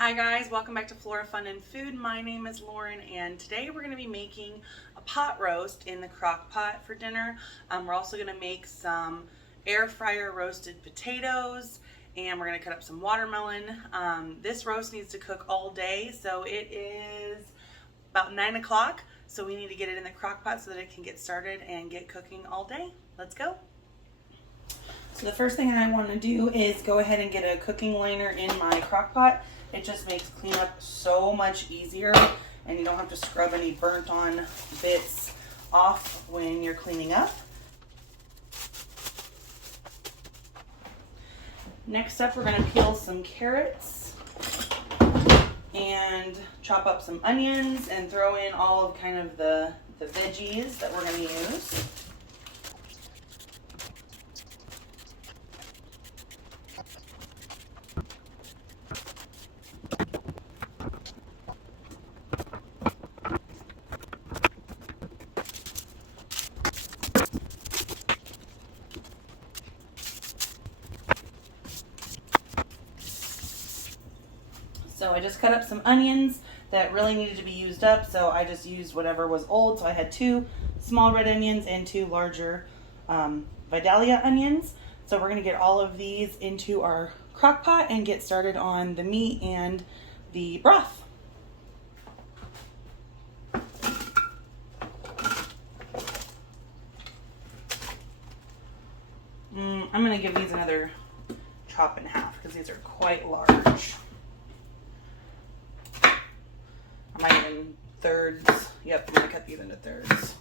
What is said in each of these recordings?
Hi guys, welcome back to Flora Fun and Food. My name is Lauren and today we're going to be making a pot roast in the crock pot for dinner. We're also going to make some air fryer roasted potatoes and we're going to cut up some watermelon. This roast needs to cook all day, so it is about 9 o'clock, so we need to get it in the crock pot so that it can get started and get cooking all day. Let's go. So the first thing I want to do is go ahead and get a cooking liner in my crock pot. It just makes cleanup so much easier and you don't have to scrub any burnt on bits off when you're cleaning up. Next up, we're going to peel some carrots and chop up some onions and throw in all of kind of the veggies that we're going to use. So I just cut up some onions that really needed to be used up, so I just used whatever was old. So I had 2 small red onions and 2 larger Vidalia onions. So we're gonna get all of these into our crock pot and get started on the meat and the broth. I'm gonna give these another chop in half because these are quite large. I might even thirds. Yep, I'm gonna cut these into thirds.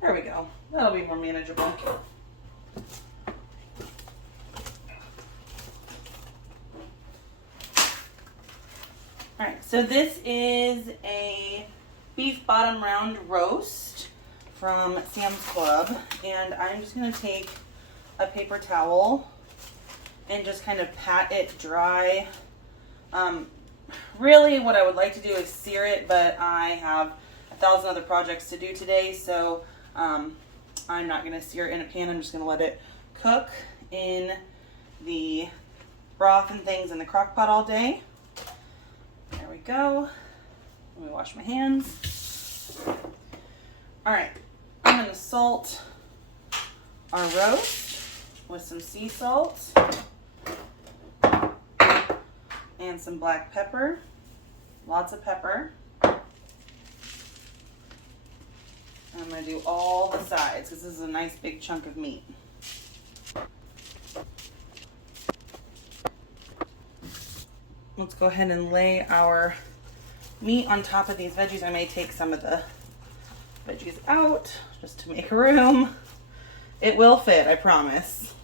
There we go. That'll be more manageable. Alright, so this is a beef bottom round roast from Sam's Club, and I'm just gonna take a paper towel and just kind of pat it dry. Really what I would like to do is sear it, but I have 1,000 other projects to do today, so I'm not going to sear it in a pan. I'm just going to let it cook in the broth and things in the crock pot all day. There we go. Let me wash my hands. Alright, I'm going to salt our roast with some sea salt and some black pepper, lots of pepper. And I'm going to do all the sides because this is a nice big chunk of meat. Let's go ahead and lay our meat on top of these veggies. I may take some of the veggies out just to make room. It will fit, I promise.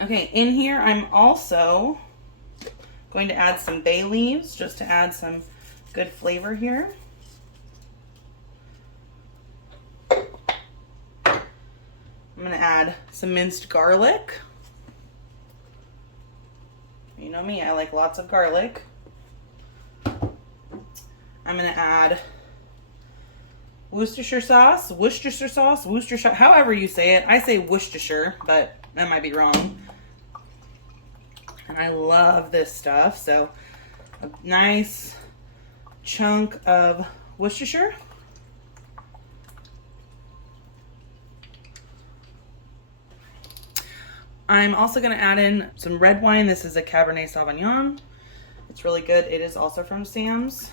Okay, in here I'm also going to add some bay leaves just to add some good flavor here. I'm going to add some minced garlic. You know me, I like lots of garlic. I'm going to add Worcestershire sauce, however you say it. I say Worcestershire, but that might be wrong. And I love this stuff, so a nice chunk of Worcestershire. I'm also going to add in some red wine. This is a Cabernet Sauvignon. It's really good. It is also from Sam's.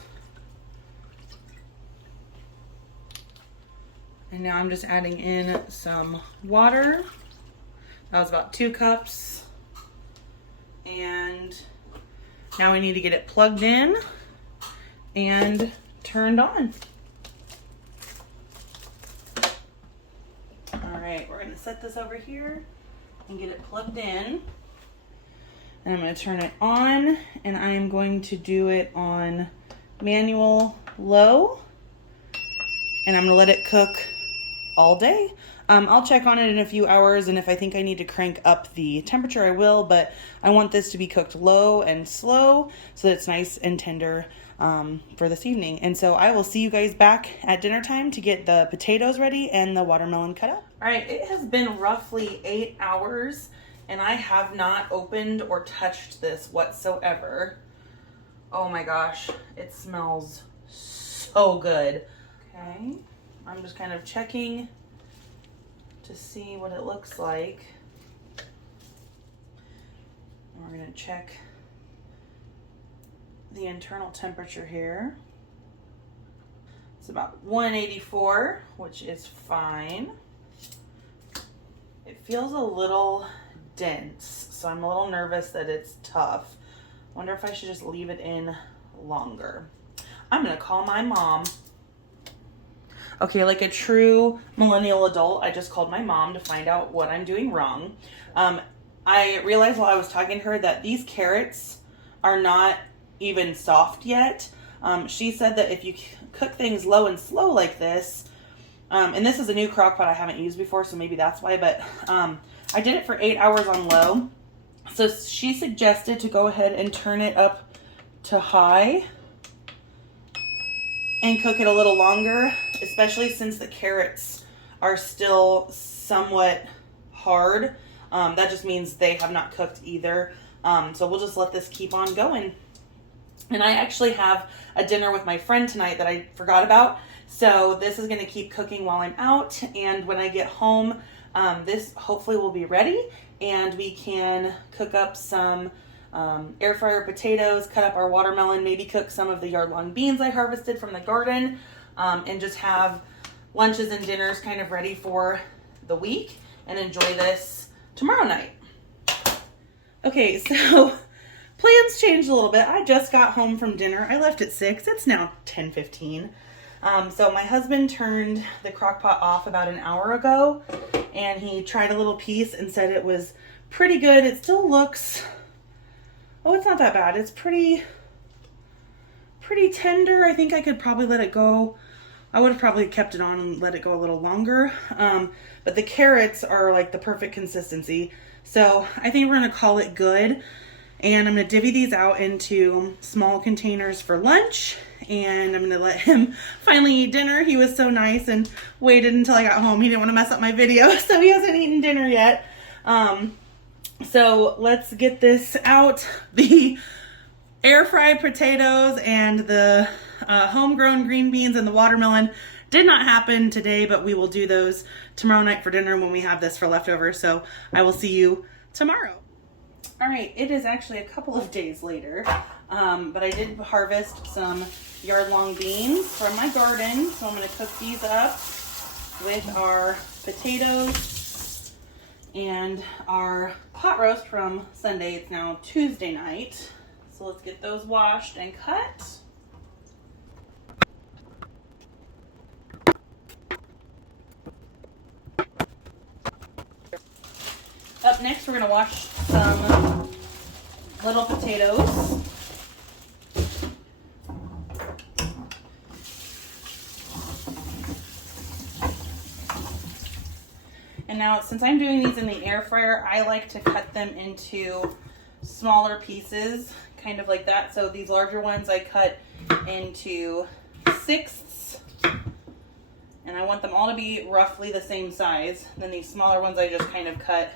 And now I'm just adding in some water. That was about 2 cups. And now we need to get it plugged in and turned on. All right, we're going to set this over here and get it plugged in. And I'm going to turn it on, and I am going to do it on manual low. And I'm going to let it cook all day. I'll check on it in a few hours, and if I think I need to crank up the temperature, I will, but I want this to be cooked low and slow so that it's nice and tender for this evening. And so I will see you guys back at dinner time to get the potatoes ready and the watermelon cut up. All right, it has been roughly 8 hours, and I have not opened or touched this whatsoever. Oh my gosh, it smells so good. Okay, I'm just kind of checking to see what it looks like. And we're gonna check the internal temperature here. It's about 184, which is fine. It feels a little dense, so I'm a little nervous that it's tough. Wonder if I should just leave it in longer. I'm gonna call my mom. Okay, like a true millennial adult, I just called my mom to find out what I'm doing wrong. I realized while I was talking to her that these carrots are not even soft yet. She said that if you cook things low and slow like this, and this is a new crock pot I haven't used before, so maybe that's why, but I did it for 8 hours on low. So she suggested to go ahead and turn it up to high and cook it a little longer, especially since the carrots are still somewhat hard. That just means they have not cooked either. So we'll just let this keep on going. And I actually have a dinner with my friend tonight that I forgot about. So this is going to keep cooking while I'm out. And when I get home, this hopefully will be ready. And we can cook up some air fryer potatoes, cut up our watermelon, maybe cook some of the yard-long beans I harvested from the garden, and just have lunches and dinners kind of ready for the week and enjoy this tomorrow night. Okay, so plans changed a little bit. I just got home from dinner. I left at 6. It's now 10:15. So my husband turned the crock pot off about an hour ago, and he tried a little piece and said it was pretty good. It still looks, oh, it's not that bad. It's pretty tender. I think I could probably let it go. I would have probably kept it on and let it go a little longer. But the carrots are like the perfect consistency. So I think we're going to call it good. And I'm going to divvy these out into small containers for lunch. And I'm going to let him finally eat dinner. He was so nice and waited until I got home. He didn't want to mess up my video, so he hasn't eaten dinner yet. So let's get this out. The air fried potatoes and the homegrown green beans and the watermelon did not happen today, but we will do those tomorrow night for dinner when we have this for leftovers. So I will see you tomorrow. All right, it is actually a couple of days later, but I did harvest some yard-long beans from my garden, so I'm going to cook these up with our potatoes and our pot roast from Sunday. It's now Tuesday night, so let's get those washed and cut. Up next, we're going to wash some little potatoes. And now, since I'm doing these in the air fryer, I like to cut them into smaller pieces, kind of like that. So these larger ones I cut into sixths. And I want them all to be roughly the same size. Then these smaller ones I just kind of cut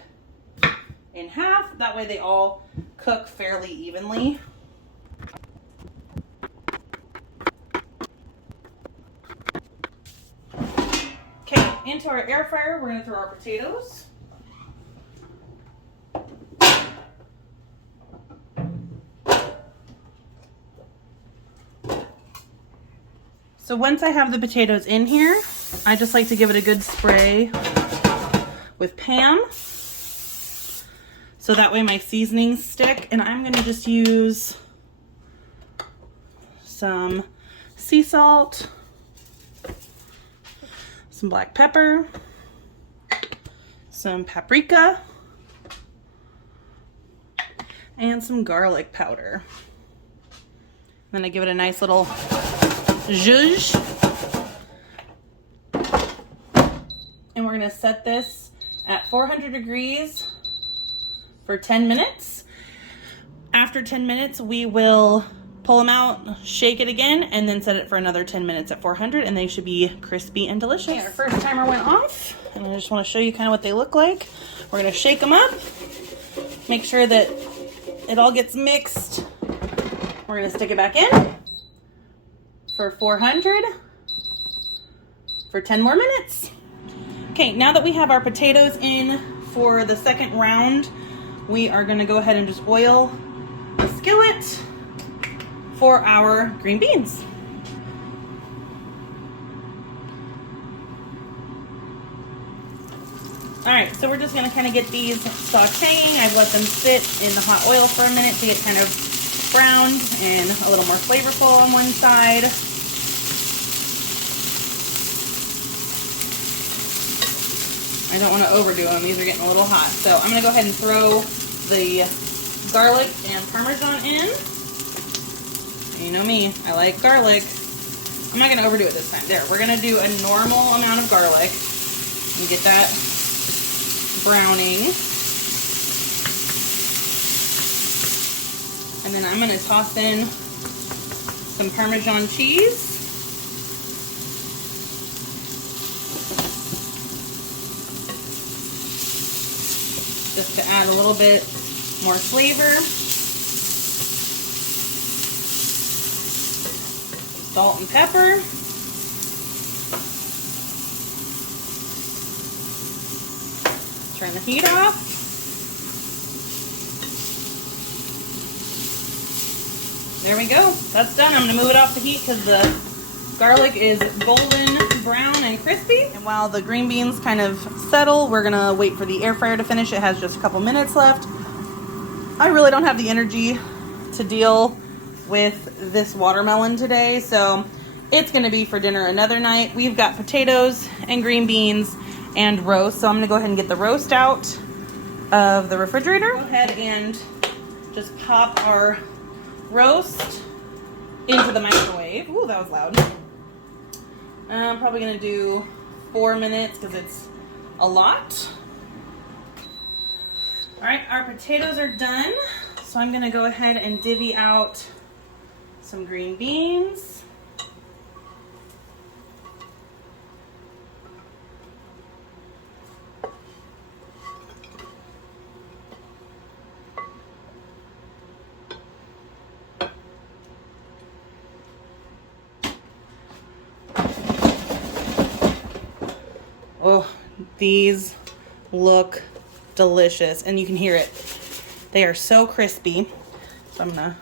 in half. That way they all cook fairly evenly. Okay, into our air fryer, we're going to throw our potatoes. So once I have the potatoes in here, I just like to give it a good spray with Pam, so that way my seasonings stick. And I'm going to just use some sea salt, some black pepper, some paprika, and some garlic powder. Then I give it a nice little zhuzh. gonna set this at 400 degrees for 10 minutes. After 10 minutes, we will pull them out, shake it again, and then set it for another 10 minutes at 400, and they should be crispy and delicious. Okay, our first timer went off, and I just want to show you kind of what they look like. We're going to shake them up, make sure that it all gets mixed. We're going to stick it back in for 400 for 10 more minutes. Okay, now that we have our potatoes in for the second round, we are going to go ahead and just oil the skillet for our green beans. All right, so we're just gonna kind of get these sauteing. I've let them sit in the hot oil for a minute to get kind of browned and a little more flavorful on one side. I don't want to overdo them. These are getting a little hot. So I'm gonna go ahead and throw the garlic and Parmesan in. You know me, I like garlic. I'm not gonna overdo it this time. There, we're gonna do a normal amount of garlic and get that browning. And then I'm gonna toss in some Parmesan cheese. Just to add a little bit more flavor. Salt and pepper. Turn the heat off. There we go. That's done. I'm going to move it off the heat because the garlic is golden brown and crispy. And while the green beans kind of settle, we're going to wait for the air fryer to finish. It has just a couple minutes left. I really don't have the energy to deal with this watermelon today, so it's going to be for dinner another night. We've got potatoes and green beans and roast, so I'm going to go ahead and get the roast out of the refrigerator. Go ahead and just pop our roast into the microwave. Ooh, that was loud. I'm probably going to do 4 minutes because it's a lot. All right, our potatoes are done, so I'm going to go ahead and divvy out some green beans. Oh, these look delicious, and you can hear it. They are so crispy. So I'm gonna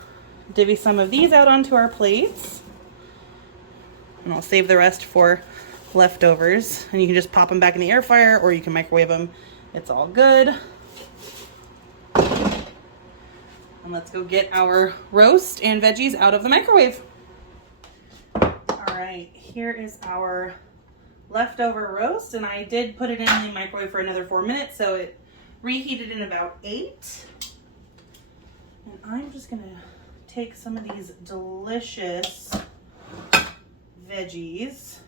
divvy some of these out onto our plates, and I'll save the rest for leftovers. And you can just pop them back in the air fryer, or you can microwave them. It's all good. And let's go get our roast and veggies out of the microwave. All right, here is our leftover roast, and I did put it in the microwave for another 4 minutes, so it reheated in about 8. And I'm just gonna take some of these delicious veggies.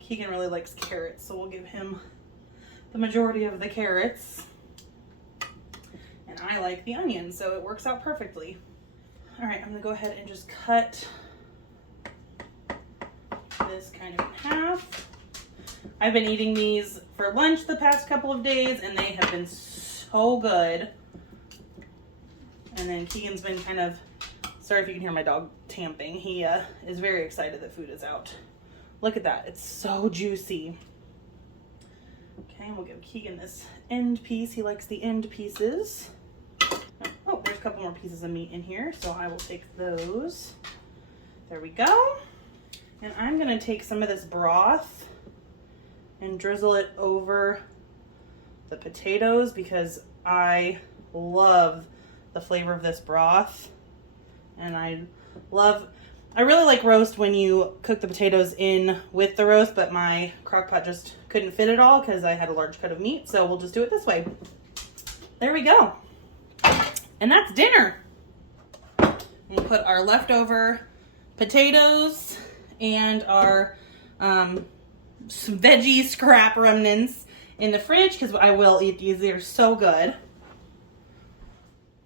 Keegan really likes carrots, so we'll give him the majority of the carrots. And I like the onions, so it works out perfectly. All right, I'm gonna go ahead and just cut this kind of in half. I've been eating these for lunch the past couple of days, and they have been so good. And then Keegan's been kind of, sorry if you can hear my dog tamping. He is very excited that food is out. Look at that, it's so juicy. Okay, and we'll give Keegan this end piece. He likes the end pieces. Oh, there's a couple more pieces of meat in here, so I will take those. There we go. And I'm gonna take some of this broth and drizzle it over the potatoes because I love the flavor of this broth. And I really like roast when you cook the potatoes in with the roast, but my crock pot just couldn't fit it all because I had a large cut of meat, so we'll just do it this way. There we go. And that's dinner. We'll put our leftover potatoes and our some veggie scrap remnants in the fridge because I will eat these. They're so good.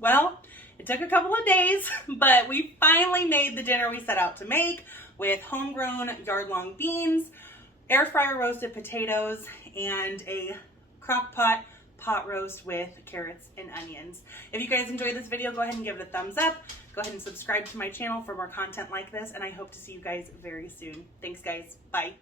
Well, it took a couple of days, but we finally made the dinner we set out to make with homegrown yard-long beans, air fryer roasted potatoes, and a Crockpot pot roast with carrots and onions. If you guys enjoyed this video, go ahead and give it a thumbs up. Go ahead and subscribe to my channel for more content like this, and I hope to see you guys very soon. Thanks, guys. Bye.